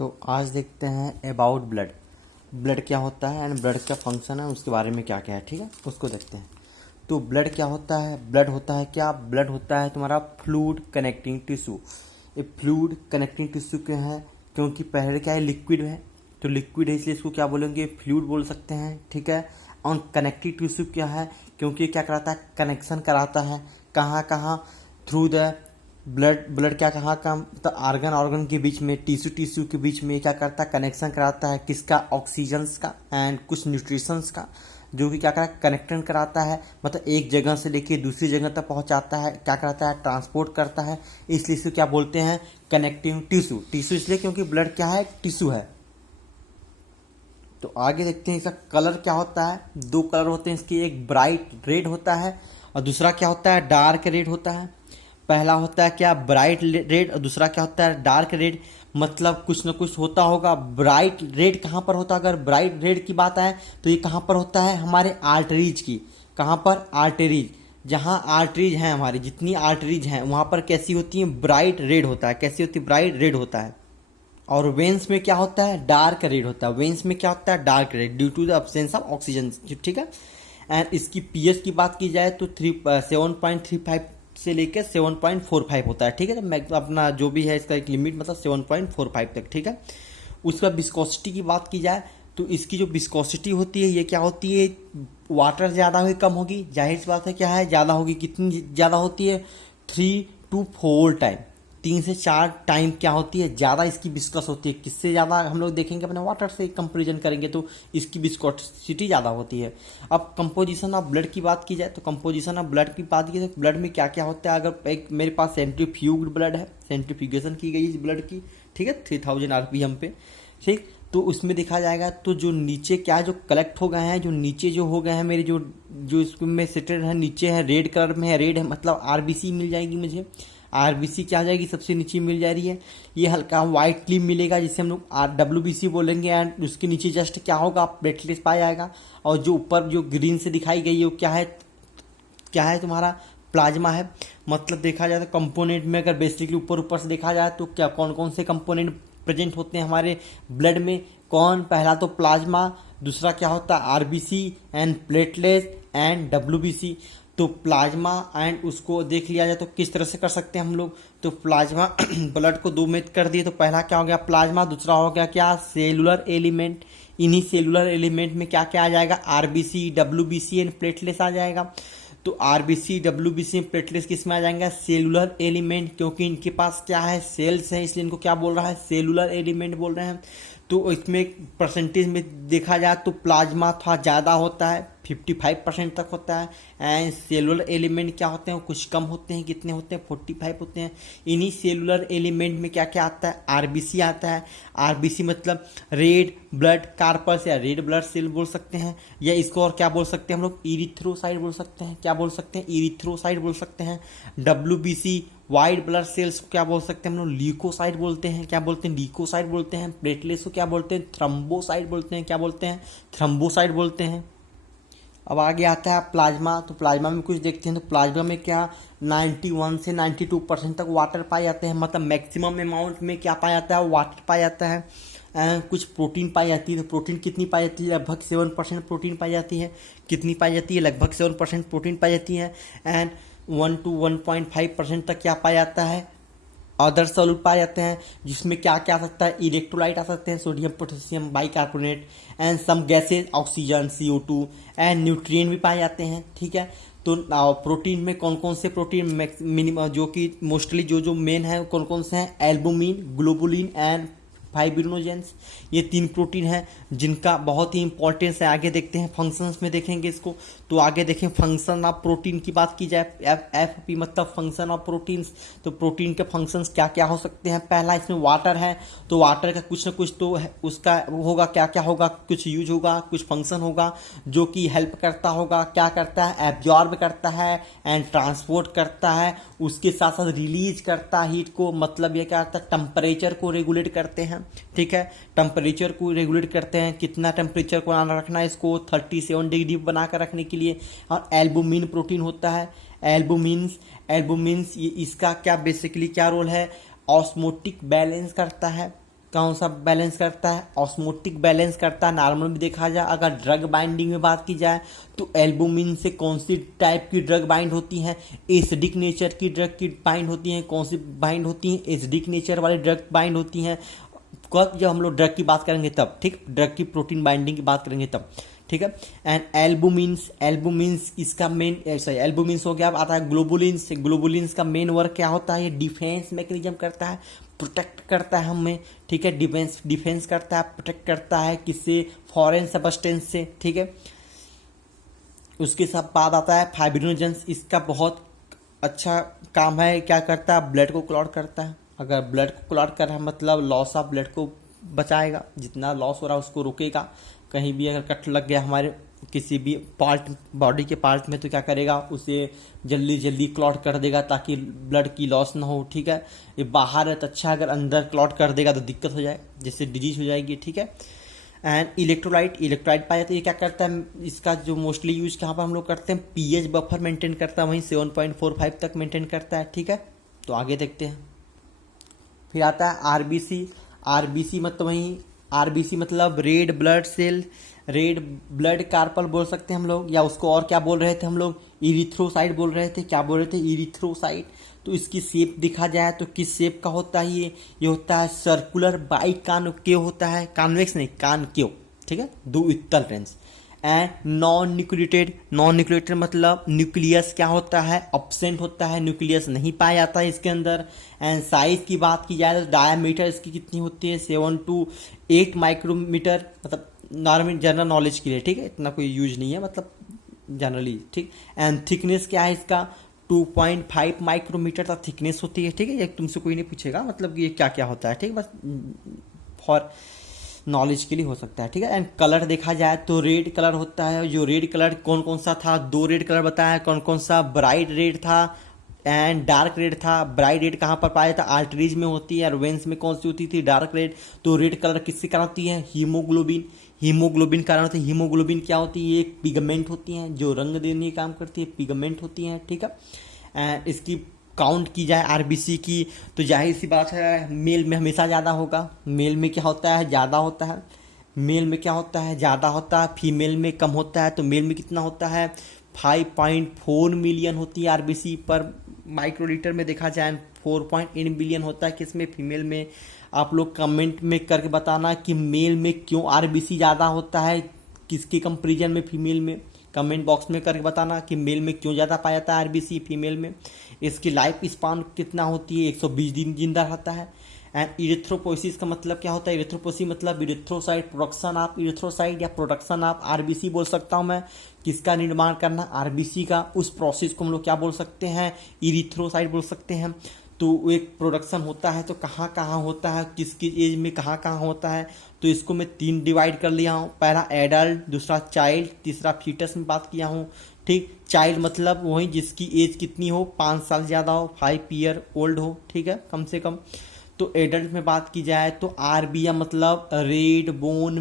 तो आज देखते हैं अबाउट ब्लड। ब्लड क्या होता है एंड ब्लड का फंक्शन है, उसके बारे में क्या क्या है, ठीक है, उसको देखते हैं। तो ब्लड क्या होता है? ब्लड होता है क्या? ब्लड होता है तुम्हारा फ्लूइड कनेक्टिंग टिश्यू। ये फ्लूइड कनेक्टिंग टिश्यू क्यों है? क्योंकि पहले क्या है, लिक्विड है, तो लिक्विड है इसलिए इसको क्या बोलेंगे, फ्लूइड बोल सकते हैं, ठीक है। और कनेक्टिव टिश्यू क्या है? क्योंकि क्या कराता है, कनेक्शन कराता है। कहाँ कहाँ? थ्रू द ब्लड क्या कहाँ का, तो ऑर्गन के बीच में, टिश्यू के बीच में क्या करता है, कनेक्शन कराता है। किसका? ऑक्सीजन्स का एंड कुछ न्यूट्रिशंस का, जो कि क्या करा, कनेक्शन कराता है। मतलब एक जगह से लेके दूसरी जगह तक पहुंचाता है, क्या करता है, ट्रांसपोर्ट करता है। इसलिए इसे क्या बोलते हैं, कनेक्टिंग टिश्यू। टिश्यू इसलिए क्योंकि ब्लड क्या है, टिश्यू है। तो आगे देखते हैं इसका कलर क्या होता है। दो कलर होते हैं इसके, एक ब्राइट रेड होता है और दूसरा क्या होता है, डार्क रेड होता है। पहला होता है क्या, ब्राइट रेड, और दूसरा क्या होता है, डार्क रेड। मतलब कुछ ना कुछ होता होगा। ब्राइट रेड कहाँ पर होता है? अगर ब्राइट रेड की बात आए तो ये कहाँ पर होता है, हमारे आर्टरीज की। कहाँ पर? आर्टरीज। जहाँ आर्टरीज हैं हमारी, जितनी आर्टरीज हैं वहाँ पर कैसी होती है, ब्राइट रेड होता है। कैसी होती है? ब्राइट रेड होता है। और वेंस में क्या होता है, डार्क रेड होता है। वेंस में क्या होता है, dark red, due to the absence of oxygen, ठीक है। एंड इसकी पीएच की बात की जाए तो 7.35 से लेकर 7.45 होता है, ठीक है। तो अपना जो भी है इसका एक लिमिट, मतलब 7.45 तक, ठीक है। उसका विस्कोसिटी की बात की जाए तो इसकी जो विस्कोसिटी होती है ये क्या होती है, वाटर ज़्यादा होगी कम होगी, जाहिर सी बात है क्या है, ज़्यादा होगी। कितनी ज़्यादा होती है? 3 to 4 टाइम, 3 से 4 टाइम क्या होती है, ज़्यादा इसकी विस्कस होती है। किससे ज़्यादा? हम लोग देखेंगे अपने वाटर से कंपेरिजन करेंगे तो इसकी विस्कोसिटी ज़्यादा होती है। अब कंपोजिशन ऑफ ब्लड की बात की जाए तो कंपोजिशन ऑफ ब्लड की बात की जाए तो ब्लड में क्या क्या होता है। अगर एक मेरे पास सेंट्रीफ्यूग्ड ब्लड है, सेंट्रीफ्यूगेशन की गई इस ब्लड की, ठीक है, 3000 RPM पे, ठीक। तो उसमें देखा जाएगा तो जो नीचे क्या, जो कलेक्ट हो गए हैं, जो नीचे जो हो गए हैं मेरे, जो जो इसमें सेटेड है, नीचे है, रेड कलर में है, रेड है, मतलब RBC मिल जाएगी मुझे। RBC क्या आ जाएगी, सबसे नीचे मिल जा रही है। ये हल्का वाइट क्लीम मिलेगा जिसे हम लोग WBC बोलेंगे। एंड उसके नीचे जस्ट क्या होगा, प्लेटलेट्स पाया जाएगा। और जो ऊपर जो ग्रीन से दिखाई गई है वो क्या है, क्या है तुम्हारा, प्लाज्मा है। मतलब देखा जाए तो कंपोनेंट में अगर बेसिकली ऊपर ऊपर से देखा जाए तो क्या कौन कौन से कंपोनेंट प्रेजेंट होते हैं हमारे ब्लड में, कौन? पहला तो प्लाज्मा, दूसरा क्या होता है, RBC and platelet and WBC। तो प्लाज्मा एंड उसको देख लिया जाए तो किस तरह से कर सकते हैं हम लोग। तो प्लाज्मा ब्लड को दो में कर दिए तो पहला क्या हो गया, प्लाज्मा। दूसरा हो गया क्या, सेलुलर एलिमेंट। इन्हीं सेलुलर एलिमेंट में क्या क्या आ जाएगा, RBC, WBC एंड प्लेटलेट्स आ जाएगा। तो RBC, WBC, प्लेटलेट्स किस में आ जाएंगे, सेलुलर एलिमेंट। क्योंकि इनके पास क्या है, सेल्स हैं, इसलिए इनको क्या बोल रहा है, सेलुलर एलिमेंट बोल रहे हैं। तो इसमें परसेंटेज में देखा जाए तो प्लाज्मा थोड़ा ज़्यादा होता है, 55% तक होता है। एंड सेलुलर एलिमेंट क्या होते हैं, कुछ कम होते हैं। कितने होते हैं, 45 होते हैं। इन्हीं सेलुलर एलिमेंट में क्या क्या आता है, RBC आता है। RBC मतलब रेड ब्लड कार्पस या रेड ब्लड सेल बोल सकते हैं, या इसको और क्या बोल सकते हैं हम लोग, इरिथ्रोसाइट बोल सकते हैं। क्या बोल सकते हैं, इरिथ्रोसाइट बोल सकते हैं। WBC वाइट ब्लड सेल्स को क्या बोल सकते हैं हम लोग, ल्यूकोसाइट बोलते हैं। क्या बोलते हैं, ल्यूकोसाइट बोलते हैं। प्लेटलेट्स को क्या बोलते हैं, थ्रम्बोसाइट बोलते हैं। क्या बोलते हैं, थ्रम्बोसाइट बोलते हैं। अब आगे आता है प्लाज्मा। तो प्लाज्मा में कुछ देखते हैं तो प्लाज्मा में क्या, 91 से 92% तक वाटर पाए जाते हैं। मतलब मैक्सिमम अमाउंट में क्या पाया जाता है, वाटर पाया जाता है। कुछ प्रोटीन पाई जाती है। तो प्रोटीन कितनी पाई जाती है, लगभग 7% प्रोटीन पाई जाती है। कितनी पाई जाती है, लगभग 7% प्रोटीन पाई जाती है। एंड 1 to 1.5% तक क्या पाया जाता है, अदर सॉल्यूट पाए जाते हैं। जिसमें क्या क्या आ सकता है, इलेक्ट्रोलाइट आ सकते हैं, sodium potassium bicarbonate and some gases, oxygen, CO2 and nutrient भी पाए जाते हैं, ठीक है। तो प्रोटीन में कौन कौन से प्रोटीन मिनिमम, जो कि मोस्टली जो मेन है कौन कौन से हैं, एल्बुमिन, ग्लोबुलिन एंड फाइब्रिनोजेंस। ये 3 प्रोटीन हैं जिनका बहुत ही इंपॉर्टेंस है। आगे देखते हैं फंक्शंस में देखेंगे इसको। तो आगे देखें फंक्शन ऑफ प्रोटीन की बात की जाए, FP मतलब फंक्शन ऑफ प्रोटीन्स। तो प्रोटीन के फंक्शंस क्या क्या हो सकते हैं। पहला इसमें वाटर है, तो वाटर का कुछ ना कुछ तो उसका होगा, क्या क्या होगा, कुछ यूज होगा, कुछ फंक्शन होगा जो कि हेल्प करता होगा। क्या करता है, एब्जॉर्ब करता है एंड ट्रांसपोर्ट करता है। उसके साथ साथ रिलीज करता है हीट को, मतलब ये क्या करता है, टेम्परेचर को रेगुलेट करते हैं, ठीक है। टेम्परेचर को रेगुलेट करते हैं, कितना टेम्परेचर को रखना है इसको, 37 डिग्री बनाकर रखने के लिए। और एल्बुमिन प्रोटीन होता है, एल्बुमिन्स ये इसका क्या बेसिकली क्या रोल है, ऑस्मोटिक बैलेंस करता है, कौन सा बैलेंस करता है, ऑस्मोटिक बैलेंस करता है। नॉर्मल भी देखा जाए, अगर ड्रग बाइंडिंग में बात की जाए तो एल्बुमिन से कौन सी टाइप की ड्रग बाइंड होती हैं, एसिडिक नेचर की ड्रग की बाइंड होती हैं। कौन सी बाइंड होती हैं, एसिडिक नेचर वाली ड्रग बाइंड होती हैं। कब, जब हम लोग ड्रग की बात करेंगे तब, ठीक, ड्रग की प्रोटीन बाइंडिंग की बात करेंगे तब, ठीक है। एंड एल्बुमिन्स इसका मेन, सॉरी एल्बुमिन्स हो गया। अब आता है ग्लोबुलिन्स। ग्लोबुलिन्स का मेन वर्क क्या होता है, ये डिफेंस मैकेनिज्म करता है, प्रोटेक्ट करता है हमें, ठीक है। डिफेंस करता है, प्रोटेक्ट करता है किससे, फॉरेन सबस्टेंस से, ठीक है। उसके साथ बाद आता है फाइब्रिनोजेंस। इसका बहुत अच्छा काम है, क्या करता है, ब्लड को क्लॉट करता है। अगर ब्लड को क्लॉट कर रहा है मतलब लॉस ऑफ ब्लड को बचाएगा, जितना लॉस हो रहा है उसको रोकेगा। कहीं भी अगर कट लग गया हमारे किसी भी पार्ट, बॉडी के पार्ट में, तो क्या करेगा, उसे जल्दी जल्दी क्लॉट कर देगा ताकि ब्लड की लॉस ना हो, ठीक है। ये बाहर है तो अच्छा, अगर अंदर क्लॉट कर देगा तो दिक्कत हो जाए, जैसे डिजीज हो जाएगी, ठीक है। एंड इलेक्ट्रोलाइट पाया जाता है। ये क्या करता है, इसका जो मोस्टली यूज कहाँ पर हम लोग करते हैं, पीएच बफर मेंटेन करता है, वहीं 7.45 तक मेंटेन करता है, ठीक है। तो आगे देखते हैं। फिर आता है आरबीसी मतलब वहीं, आरबीसी मतलब red blood cell, red blood corpuscle बोल सकते हैं हम लोग, या उसको और क्या बोल रहे थे हम लोग, इरिथ्रोसाइट बोल रहे थे। क्या बोल रहे थे, इरिथ्रोसाइट। तो इसकी शेप देखा जाए तो किस शेप का होता है ये होता है सर्कुलर बाई कानकेव होता है, कॉन्वेक्स नहीं, कानकेव, ठीक है, दो उत्तल रेंज। एंड नॉन न्यूक्लिएटेड मतलब न्यूक्लियस क्या होता है, अब्सेंट होता है, न्यूक्लियस नहीं पाया जाता है इसके अंदर। एंड साइज की बात की जाए तो डायमीटर इसकी कितनी होती है, 7 to 8 माइक्रोमीटर, मतलब नॉर्मल जनरल नॉलेज के लिए, ठीक है, इतना कोई यूज नहीं है, मतलब जनरली, ठीक। एंड थिकनेस क्या है इसका, 2.5 माइक्रोमीटर तक थिकनेस होती है, ठीक है। ये तुमसे कोई नहीं पूछेगा मतलब ये क्या क्या होता है, ठीक, बस फॉर नॉलेज के लिए हो सकता है, ठीक है। एंड कलर देखा जाए तो रेड कलर होता है। जो रेड कलर कौन कौन सा था, 2 रेड कलर बताया, कौन कौन सा, ब्राइट रेड था एंड डार्क रेड था। ब्राइट रेड कहाँ पर पाया था, आर्टरीज में होती है, और वेंस में कौन सी होती थी, डार्क रेड। तो रेड कलर किसके कारण होती है, हीमोग्लोबिन कारण होती है। हीमोग्लोबिन क्या होती है, एक पिगमेंट होती है जो रंग देने का काम करती है, पिगमेंट होती है, ठीक है। एंड इसकी काउंट की जाए आरबीसी की तो जाहिर सी बात है मेल में हमेशा ज़्यादा होगा। मेल में क्या होता है, ज़्यादा होता है। मेल में क्या होता है, ज़्यादा होता है। फीमेल में कम होता है। तो मेल में कितना होता है, 5.4 मिलियन होती है आरबीसी पर माइक्रोलीटर में देखा जाए। 4.8 बिलियन होता है किसमें, फीमेल में। आप लोग कमेंट में करके बताना कि मेल में क्यों आरबीसी ज़्यादा होता है, किसके कंपेरिजन में फीमेल में। कमेंट बॉक्स में करके बताना कि मेल में क्यों ज़्यादा पाया जाता है आरबीसी फीमेल में। इसकी लाइफ स्पान कितना होती है, 120 दिन जिंदा रहता है। एंड इरिथ्रोपोइसिस का मतलब क्या होता है, इरिथ्रोपोइसिस मतलब इरिथ्रोसाइट, प्रोडक्शन ऑफ इरिथ्रोसाइट या प्रोडक्शन ऑफ आरबीसी बोल सकता हूँ मैं। किसका निर्माण करना, आरबीसी का। उस प्रोसेस को हम लोग क्या बोल सकते हैं, इरिथ्रोसाइट बोल सकते हैं। तो एक प्रोडक्शन होता है तो कहाँ कहाँ होता है, किसकी एज में कहाँ कहाँ होता है। तो इसको मैं 3 डिवाइड कर लिया हूँ, पहला एडल्ट, दूसरा चाइल्ड, तीसरा फीटस में बात किया हूँ, ठीक। चाइल्ड मतलब वही जिसकी एज कितनी हो, 5 साल ज़्यादा हो, 5 ईयर ओल्ड हो, ठीक है, कम से कम। तो एडल्ट में बात की जाए तो आरबीएम मतलब रेड बोन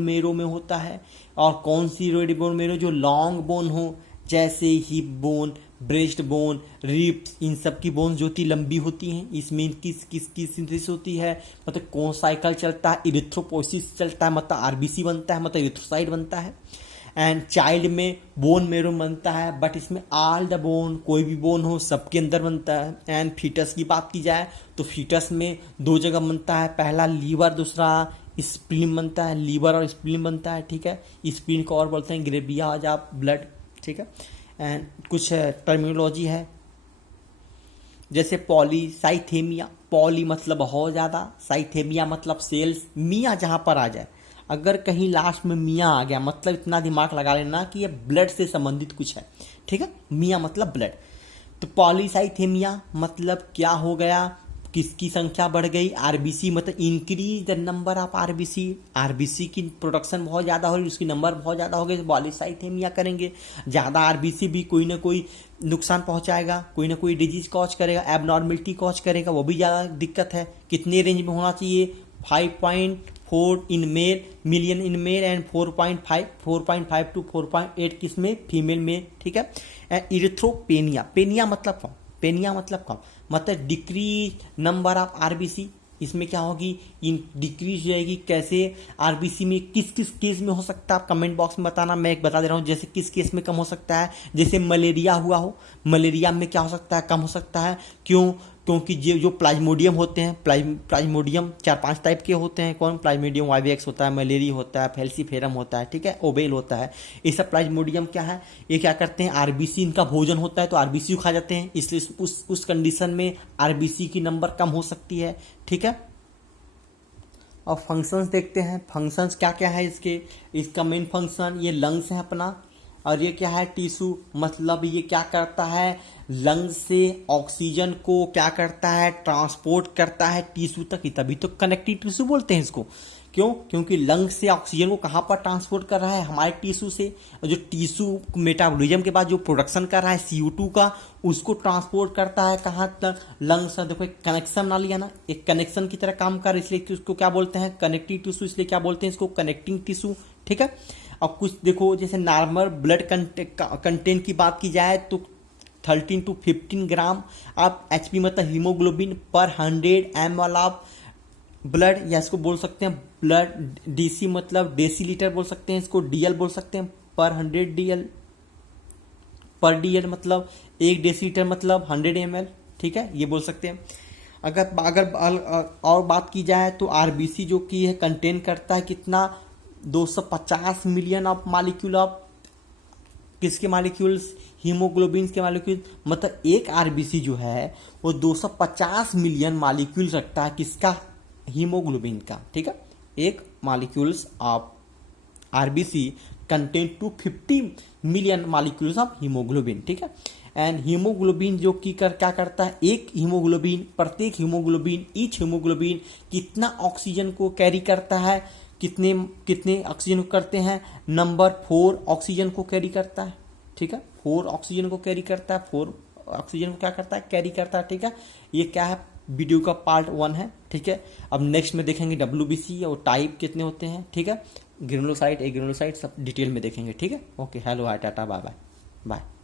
मेरो में होता है। और कौन सी रेड बोन मेरो, जो लॉन्ग बोन हो, जैसे hip bone, breast bone, ribs, इन सब की बोन्स जो होती लंबी होती हैं। इसमें किसकी सिंथेसिस होती है, मतलब कौन साइकिल चलता है, इरिथ्रोपोइसिस चलता है, मतलब आरबीसी बनता है, मतलब इरिथ्रोसाइट बनता है। एंड चाइल्ड में बोन मेरो बनता है, बट इसमें ऑल द बोन, कोई भी बोन हो सबके अंदर बनता है। एंड फीटस की बात की जाए तो फीटस में 2 जगह बनता है, पहला लीवर, दूसरा स्प्लीन बनता है। लीवर और स्प्लीन बनता है, ठीक है। स्प्लीन को और बोलते हैं ग्रेवियाज ऑफ ब्लड, ठीक है। एंड कुछ टर्मिनोलॉजी है जैसे पॉलीसाइथेमिया, पॉली मतलब बहुत ज़्यादा, साइथेमिया मतलब सेल्स, मियाँ जहाँ पर आ जाए। अगर कहीं लास्ट में मियाँ आ गया मतलब इतना दिमाग लगा लेना कि ये ब्लड से संबंधित कुछ है, ठीक है। मियाँ मतलब ब्लड। तो पॉलीसाइथेमिया मतलब क्या हो गया, किसकी संख्या बढ़ गई, आरबीसी मतलब increase the number of RBC. RBC की प्रोडक्शन बहुत ज़्यादा हो रही, उसकी नंबर बहुत ज़्यादा हो गई, तो पॉलीसाइथेमिया करेंगे। ज़्यादा आरबीसी भी कोई ना कोई नुकसान पहुंचाएगा, कोई ना कोई डिजीज कॉज करेगा, एबनॉर्मलिटी कॉज करेगा, वो भी ज़्यादा दिक्कत है। कितने रेंज में होना चाहिए, 5.4 in male, million in male, and 4.5 to 4.8 किसमें, फीमेल में, ठीक है। एंड इरिथ्रोपेनिया, पेनिया मतलब कौन, पेनिया मतलब कौन, मतलब डिक्रीज नंबर ऑफ आरबीसी, इसमें क्या होगी, इन डिक्रीज हो जाएगी। कैसे, आरबीसी में किस किस केस में हो सकता है आप कमेंट बॉक्स में बताना, मैं एक बता दे रहा हूँ। जैसे किस केस में कम हो सकता है, जैसे मलेरिया हुआ हो, मलेरिया में क्या हो सकता है, कम हो सकता है। क्यों, क्योंकि जो प्लाज्मोडियम होते हैं, प्लाज्मोडियम 4-5 टाइप के होते हैं। कौन, प्लाज्मोडियम वाइवेक्स होता है, मलेरिया होता है, फैल्सीफेरम होता है, ठीक है, ओबेल होता है। ये सब प्लाज्मोडियम क्या है, ये क्या करते हैं, आरबीसी इनका भोजन होता है, तो आरबीसी खा जाते हैं, इसलिए उस कंडीशन में आरबीसी की नंबर कम हो सकती है, ठीक है। और फंक्शंस देखते हैं, फंक्शंस क्या क्या है इसके। इसका मेन फंक्शन ये लंग्स है अपना, और ये क्या है, टिश्यू, मतलब ये क्या करता है, लंग्स से ऑक्सीजन को क्या करता है, ट्रांसपोर्ट करता है टिश्यू तक ही, तभी तो कनेक्टिव टिश्यू बोलते हैं इसको। क्यों, क्योंकि लंग्स से ऑक्सीजन को कहाँ पर ट्रांसपोर्ट कर रहा है, हमारे टिश्यू से। और जो टिश्यू मेटाबॉलिज्म के बाद जो प्रोडक्शन कर रहा है CO2 का, उसको ट्रांसपोर्ट करता है कहाँ तक, लंग्स। देखो एक कनेक्शन ना लिया ना, एक कनेक्शन की तरह काम कर, इसलिए उसको क्या बोलते हैं, कनेक्टिव टिश्यू, इसलिए क्या बोलते हैं इसको, कनेक्टिंग टिश्यू, ठीक है। अब कुछ देखो, जैसे नॉर्मल ब्लड कंटेंट की बात की जाए तो 13 to 15 ग्राम आप HP मतलब हीमोग्लोबिन पर 100 ml ऑफ ब्लड, या इसको बोल सकते हैं ब्लड, DC मतलब डेसीलीटर बोल सकते हैं इसको, DL बोल सकते हैं, पर 100 DL, पर DL मतलब 1 डेसीलीटर मतलब 100 ml, ठीक है, ये बोल सकते हैं। अगर और बात की जाए तो आरबीसी जो कि है कंटेन करता है कितना, 250 मिलियन ऑफ मॉलिक्यूल ऑफ किसके मॉलिक्यूल्स, हीमोग्लोबिन के मॉलिक्यूल। मतलब एक आरबीसी जो है वो 250 मिलियन मॉलिक्यूल रखता है, किसका, हीमोग्लोबिन का, ठीक है। एक molecules of RBC contain 250 million molecules of haemoglobin, ठीक है। एंड हीमोग्लोबिन जो कि क्या करता है, एक हीमोग्लोबिन, प्रत्येक हीमोग्लोबिन, ईच हीमोग्लोबिन कितना ऑक्सीजन को कैरी करता है, कितने ऑक्सीजन को करते हैं, नंबर 4 ऑक्सीजन को कैरी करता है, ठीक है, 4 ऑक्सीजन को कैरी करता है, 4 ऑक्सीजन को क्या करता है, कैरी करता है, ठीक है। ये क्या है, वीडियो का पार्ट 1 है, ठीक है। अब नेक्स्ट में देखेंगे WBC और टाइप कितने होते हैं, ठीक है, ग्रेनुलोसाइट, एग्रेनुलोसाइट सब डिटेल में देखेंगे, ठीक है। ओके, हेलो, हाय, टाटा, बाय बाय बाय।